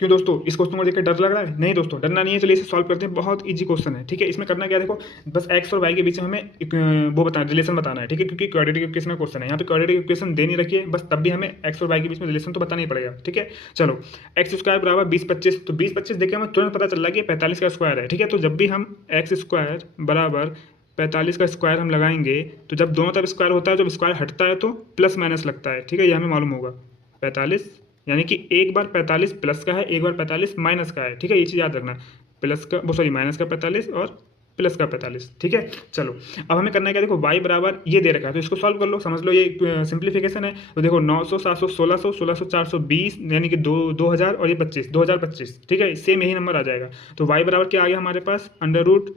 क्यों दोस्तों, इस क्वेश्चन को देखकर डर लग रहा है? नहीं दोस्तों, डरना नहीं है। चलिए इसे सॉल्व करते हैं। बहुत इजी क्वेश्चन है, ठीक है। इसमें करना क्या है, देखो बस एक्स और वाई के बीच में हमें एक, वो बताना, रिलेशन बताना है, ठीक है। क्योंकि क्वाड्रेटिक इक्वेशन का क्वेश्चन है, यहाँ पे क्वाड्रेटिक इक्वेशन दे नहीं रखी है, बस तब भी हमें एक्स और वाई के बीच में रिलेशन तो बताना ही पड़ेगा, ठीक है। चलो, एक्स स्क्वायर बराबर 20 25, तो 20 25 देखे हमें तुरंत पता चल रहा है कि 45 का स्क्वायर है, ठीक है। तो जब भी हम एक्स स्क्वायर बराबर 45 का स्क्वायर हम लगाएंगे, तो जब दोनों तरफ स्क्वायर होता है, जब स्क्वायर हटता है तो प्लस माइनस लगता है, ठीक है। ये हमें मालूम होगा। 45 यानी कि एक बार 45 प्लस का है, एक बार 45 माइनस का है, ठीक है। ये चीज़ याद रखना, प्लस का वो सॉरी माइनस का 45 और प्लस का 45, ठीक है। चलो, अब हमें करना है क्या, देखो y बराबर ये दे रखा है, तो इसको सॉल्व कर लो, समझ लो ये सिंप्लीफिकेशन है। तो देखो 900 700 1600 1600 420 यानी कि 2000 और ये 25 2025, ठीक है। सेम यही नंबर आ जाएगा। तो y बराबर क्या आ गया हमारे पास, अंडर रूट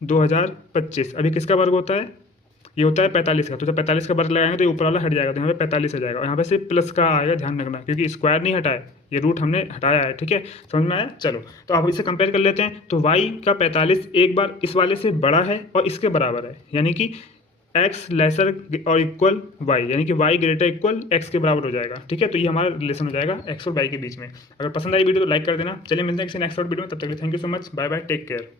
2025। अभी किसका वर्ग होता है, ये होता है 45 का। तो जब 45 का वर्ग लगाएंगे तो ये ऊपर वाला हट जाएगा, तो यहाँ पे 45 आ जाएगा, और यहाँ पे सिर्फ प्लस का आएगा, ध्यान रखना, क्योंकि स्क्वायर नहीं हटाया, ये रूट हमने हटाया है, ठीक है। समझ में आया? चलो, तो अब इसे कंपेयर कर लेते हैं। तो y का 45 एक बार इस वाले से बड़ा है और इसके बराबर है, यानी कि x लेसर और इक्वल y, यानी कि y ग्रेटर इक्वल x के बराबर हो जाएगा, ठीक है। तो ये हमारा रिलेशन हो जाएगा x और y के बीच में। अगर पसंद आई वीडियो तो लाइक कर देना। चलिए मिलते हैं किसी नेक्स्ट वीडियो में, तब तक के लिए thank you so much, bye bye, take care.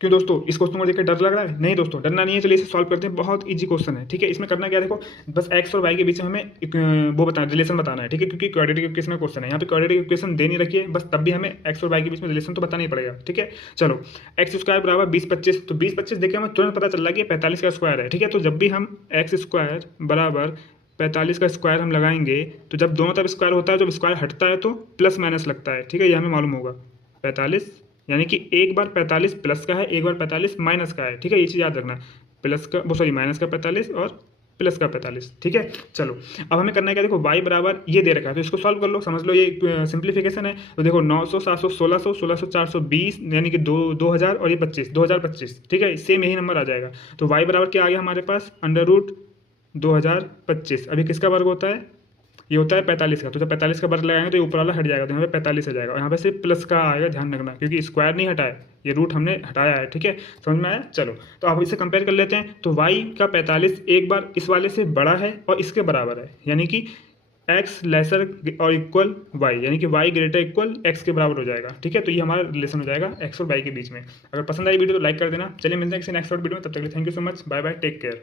क्यों दोस्तों, इस क्वेश्चन को देखकर डर लग रहा है? नहीं दोस्तों, डरना नहीं है। चलिए इसे सॉल्व करते हैं। बहुत इजी क्वेश्चन है, ठीक है। इसमें करना क्या है, देखो बस एक्स और वाई के बीच में हमें एक, वो बताना, रिलेशन बताना है, ठीक है। क्योंकि क्वाड्रेटिक इक्वेशन का क्वेश्चन है, यहाँ पे क्वाड्रेटिक इक्वेशन दे नहीं रखी है, बस तब भी हमें एक्स और वाई के बीच में रिलेशन तो बताना ही पड़ेगा, ठीक है। चलो, एक्स स्क्वायर बराबर 20 25, तो 20 25 देखे हमें तुरंत पता चल रहा है कि 45 का स्क्वायर है, ठीक है। तो जब भी हम एक्स स्क्वायर बराबर 45 का स्क्वायर हम लगाएंगे, तो जब दोनों तरफ स्क्वायर होता है, जब स्क्वायर हटता है तो प्लस माइनस लगता है, ठीक है। ये हमें मालूम होगा। 45 यानी कि एक बार 45 प्लस का है, एक बार 45 माइनस का है, ठीक है। ये चीज़ याद रखना, प्लस का वो सॉरी माइनस का 45 और प्लस का 45, ठीक है। चलो, अब हमें करना है क्या, देखो y बराबर ये दे रखा है, तो इसको सॉल्व कर लो, समझ लो ये सिंप्लीफिकेशन है। तो देखो 900 700 1600 1600 420 यानी कि 2000 और ये 25 2025, ठीक है। सेम यही नंबर आ जाएगा। तो y बराबर क्या आ गया हमारे पास, अंडर रूट 2025। अभी किसका वर्ग होता है, ये होता है 45 का। तो जब 45 का वर्ग लगाएंगे तो ये ऊपर वाला हट जाएगा, तो यहाँ पे 45 आ जाएगा, और यहाँ पे सिर्फ प्लस का आएगा, ध्यान रखना, क्योंकि स्क्वायर नहीं हटाया, ये रूट हमने हटाया है, ठीक है। समझ में आया? चलो, तो अब इसे कंपेयर कर लेते हैं। तो y का 45 एक बार इस वाले से बड़ा है और इसके बराबर है, यानी कि x लेसर और इक्वल y, यानी कि y ग्रेटर इक्वल x के बराबर हो जाएगा, ठीक है। तो ये हमारा रिलेशन हो जाएगा x और y के बीच में। अगर पसंद आई वीडियो तो लाइक कर देना। चलिए मिलते हैं किसी नेक्स्ट वीडियो में, तब तक के लिए thank you so much, bye bye, take care.